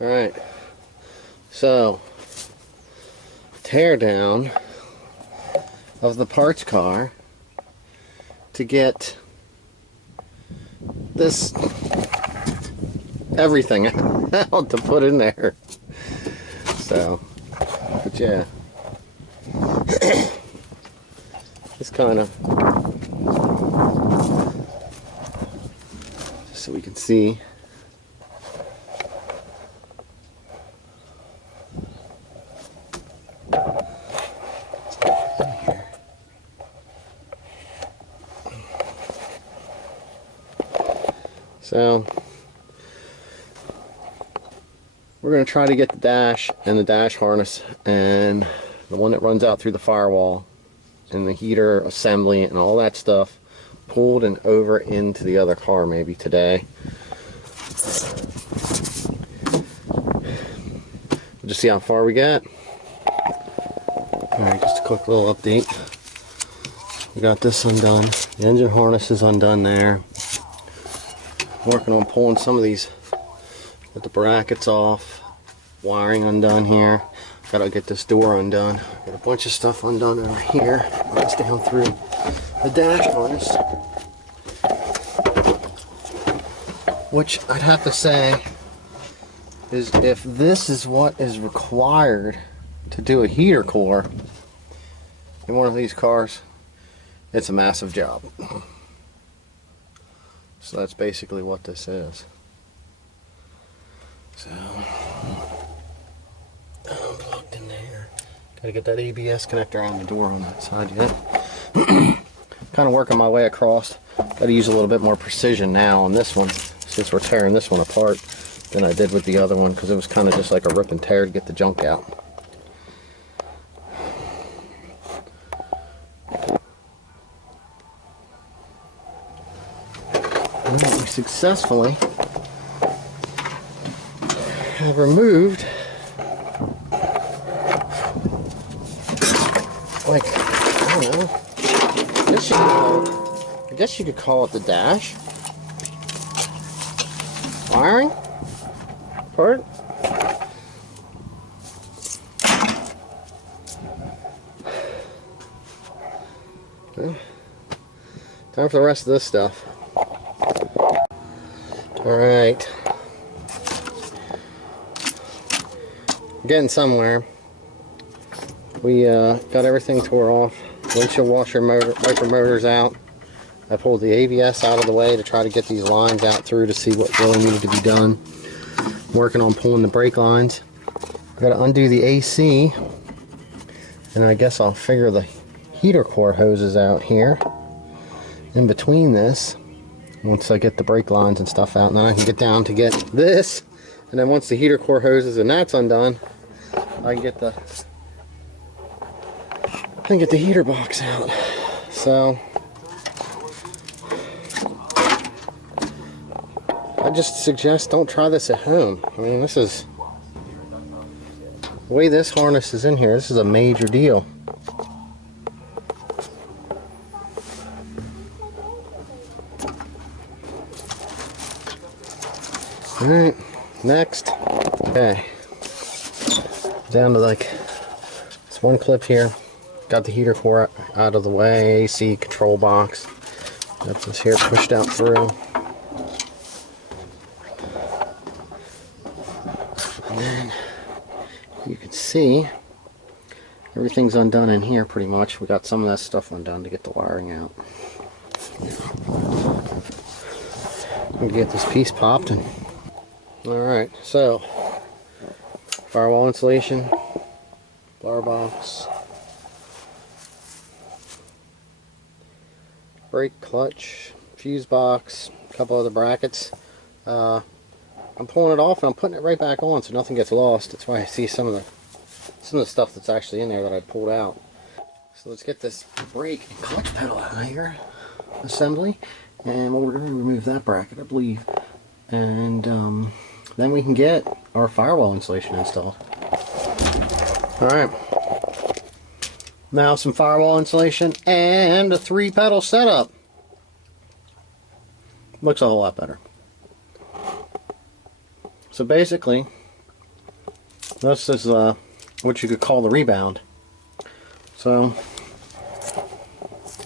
Alright, so tear down of the parts car to get this everything out to put in there. So, but yeah, it's kind of just so we can see. So we're going to try to get the dash and the dash harness and the one that runs out through the firewall and the heater assembly and all that stuff pulled and over into the other car maybe today. We'll just see how far we get. Alright, just a quick little update. We got this undone. The engine harness is undone there. Working on pulling some of these, get the brackets off, wiring undone here. Gotta get this door undone. Got a bunch of stuff undone over here. Runs down through the dash harness, which I'd have to say is, if this is what is required to do a heater core in one of these cars, it's a massive job. So that's basically what this is. So, plugged in there. Gotta get that ABS connector on the door on that side yet. Kind of working my way across. Gotta use a little bit more precision now on this one, since we're tearing this one apart, than I did with the other one, because it was kind of just like a rip and tear to get the junk out. We successfully have removed, like, I don't know, I guess you could call it the dash wiring part. Okay. Time for the rest of this stuff. Alright, getting somewhere. We got everything tore off. Windshield washer motor, wiper motors out. I pulled the ABS out of the way to try to get these lines out through to see what really needed to be done. Working on pulling the brake lines. I got to undo the AC, and I guess I'll figure the heater core hoses out here in between this. Once I get the brake lines and stuff out, and then I can get down to get this, and then once the heater core hoses and that's undone, I can get the heater box out. So I just suggest don't try this at home. I mean, this is the way this harness is in here. This is a major deal. Alright, next. Okay. Down to like this one clip here. Got the heater core out of the way, AC control box. Got this here pushed out through. And then you can see everything's undone in here pretty much. We got some of that stuff undone to get the wiring out. We'll get this piece popped and alright, so firewall insulation, blower box, brake clutch, fuse box, a couple other brackets. I'm pulling it off and I'm putting it right back on so nothing gets lost. That's why I see some of the stuff that's actually in there that I pulled out. So let's get this brake and clutch pedal out of here, assembly, and we're going to remove that bracket, I believe, and then we can get our firewall insulation installed. Alright, now some firewall insulation and a 3-pedal setup. Looks a whole lot better. So basically, This is what you could call the rebound. So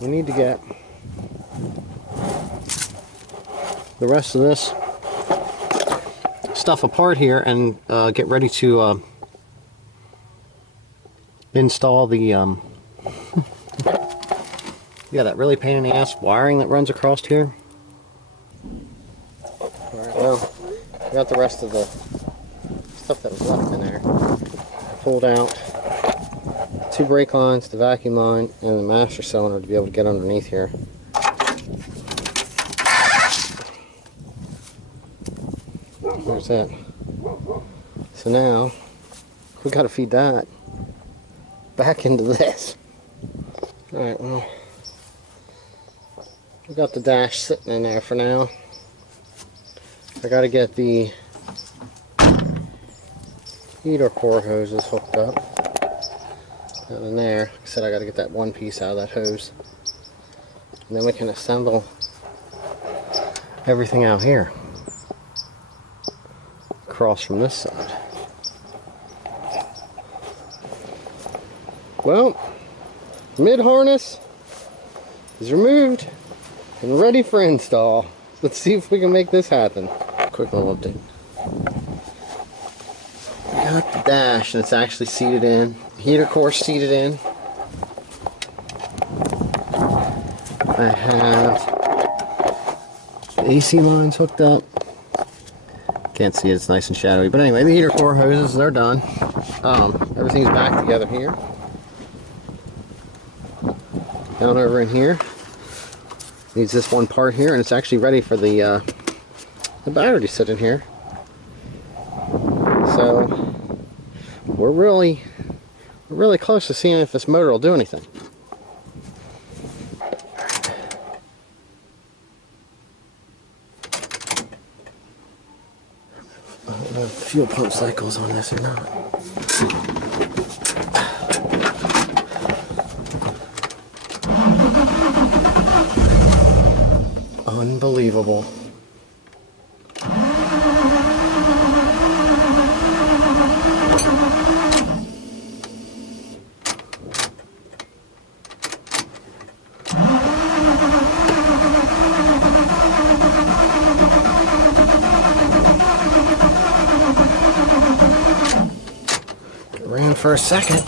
we need to get the rest of this stuff apart here and get ready to install the yeah, that really pain in the ass wiring that runs across here. Alright, well, we got the rest of the stuff that was left in there. Pulled out 2 brake lines, the vacuum line, and the master cylinder to be able to get underneath here. There's that. So now we got to feed that back into this. Alright, well, we got the dash sitting in there for now. I got to get the heater core hoses hooked up down in there. Like I said, I got to get that one piece out of that hose, and then we can assemble everything out here across from this side. Well, mid harness is removed and ready for install. Let's see if we can make this happen. Quick little update. I got the dash and it's actually seated in. Heater core seated in. I have the AC lines hooked up. Can't see it, it's nice and shadowy. But anyway, the heater core hoses, they're done. Everything's back together here. Down over in here. Needs this one part here, and it's actually ready for the battery to sit in here. So we're really close to seeing if this motor will do anything. I don't know if the fuel pump cycle's on this or not. Unbelievable. It ran for a second.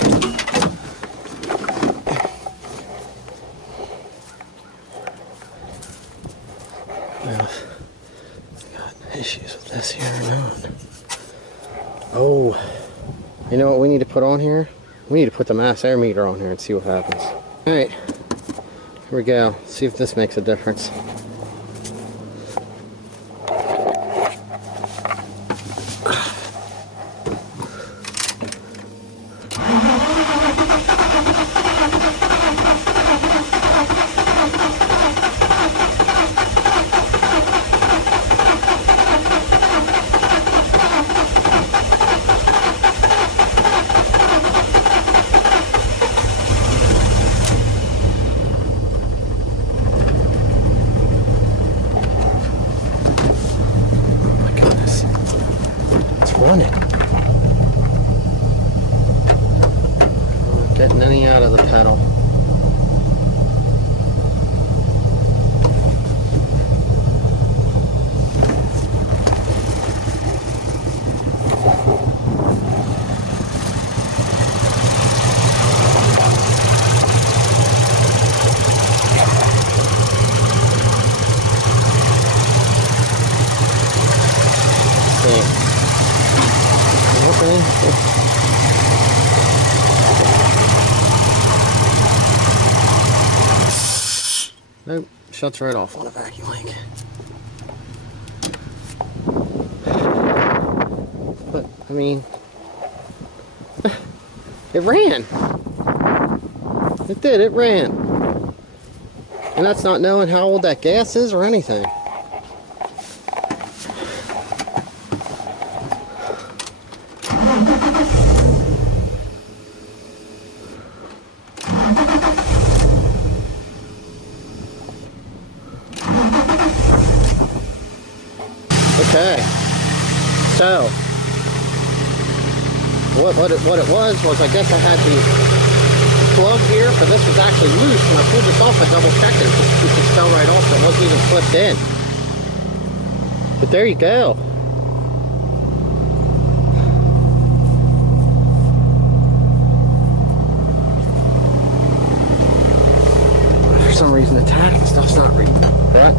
Issues with this here or not. Oh, you know what we need to put on here? We need to put the mass air meter on here and see what happens. Alright, here we go. See if this makes a difference. Running. Not getting any out of the pedal. Nope, shuts right off on a vacuum leak. But, I mean, it ran. It did, it ran. And that's not knowing how old that gas is or anything. Okay, so What it was I guess I had the plug here, but this was actually loose. When I pulled this off, I double checked it. It just fell right off. It wasn't even clipped in. But there you go. For some reason, the tag and stuff's not reading. Right?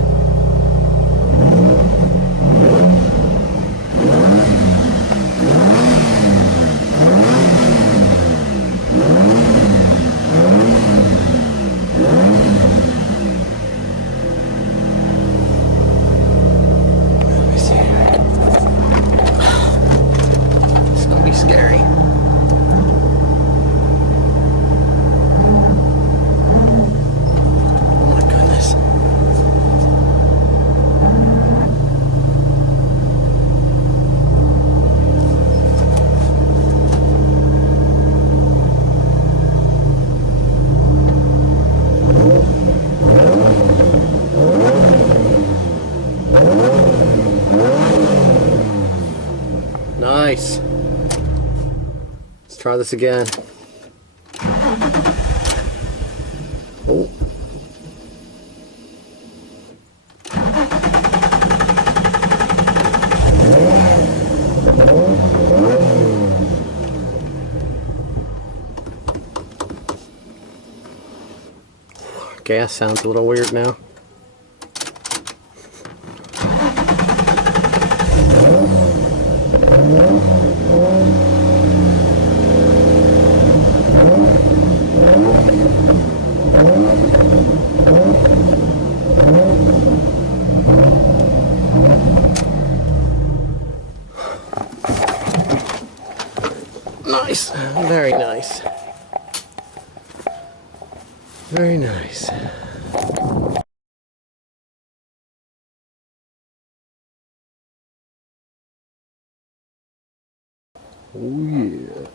Scary. Oh my goodness. Nice. Let's try this again. Oh. Gas sounds a little weird now. Nice, very nice. Very nice. Oh yeah.